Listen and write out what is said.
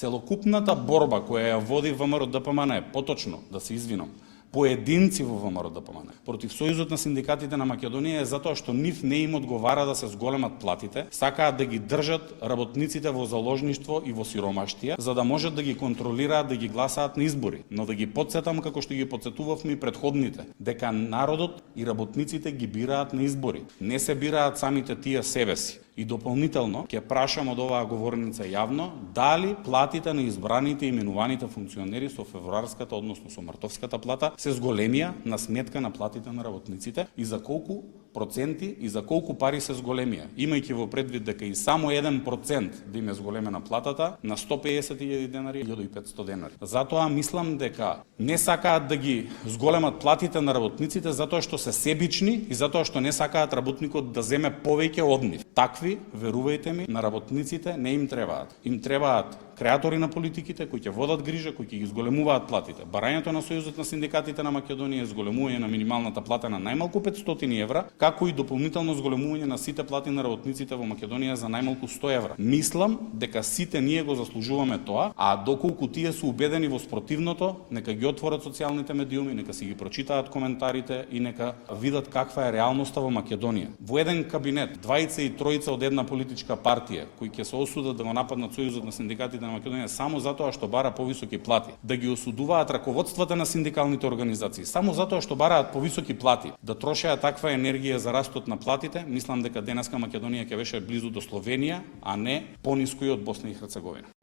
Целокупната борба која ја води ВМРО-ДПМН е, поточно да се извинам, поединци во ВМРО-ДПМН против Сојузот на синдикатите на Македонија е затоа што нив не им одговара да се зголемат платите, сакаат да ги држат работниците во заложништво и во сиромаштија, за да можат да ги контролираат, да ги гласаат на избори. Но да ги потсетам, како што ги потсетувавме и предходните, дека народот и работниците ги бираат на избори. Не се бираат самите тие себеси. И дополнително, ќе прашам од оваа говорница јавно, дали платите на избраните и именуваните функционери со февруарската, односно со мартовската плата, се зголемија на сметка на платите на работниците и за колку проценти и за колку пари се зголемија, имајќи во предвид дека и само 1% да им е зголемена платата на 150.000 денари, 1.500 денари. Затоа мислам дека не сакаат да ги зголемат платите на работниците затоа што се себични и затоа што не сакаат работникот да земе повеќе од нив. Такви, верувајте ми, на работниците не им требаат. Им требаат креатори на политиките кои ќе водат грижа, кои ќе ги зголемуваат платите. Барањето на Сојузот на синдикатите на Македонија е зголемување на минималната плата на најмалку 500 евра, како и дополнително зголемување на сите плати на работниците во Македонија за најмалку 100 евра. Мислам дека сите ние го заслужуваме тоа, а доколку тие се убедени во спротивното, нека ги отворат социјалните медиуми, нека си ги прочитаат коментарите и нека видат каква е реалноста во Македонија. Во еден кабинет, двајца и тројца од една политичка партија, кои ќе се осудат да го нападнат Сојузот на синдикатите на Македонија само затоа што бара повисоки плати, да ги осудуваат раководствата на синдикалните организации само затоа што бараат повисоки плати, да трошеа таква енергија за растот на платите, мислам дека денеска Македонија ќе беше близу до Словенија, а не пониску и од Босна и Херцеговина.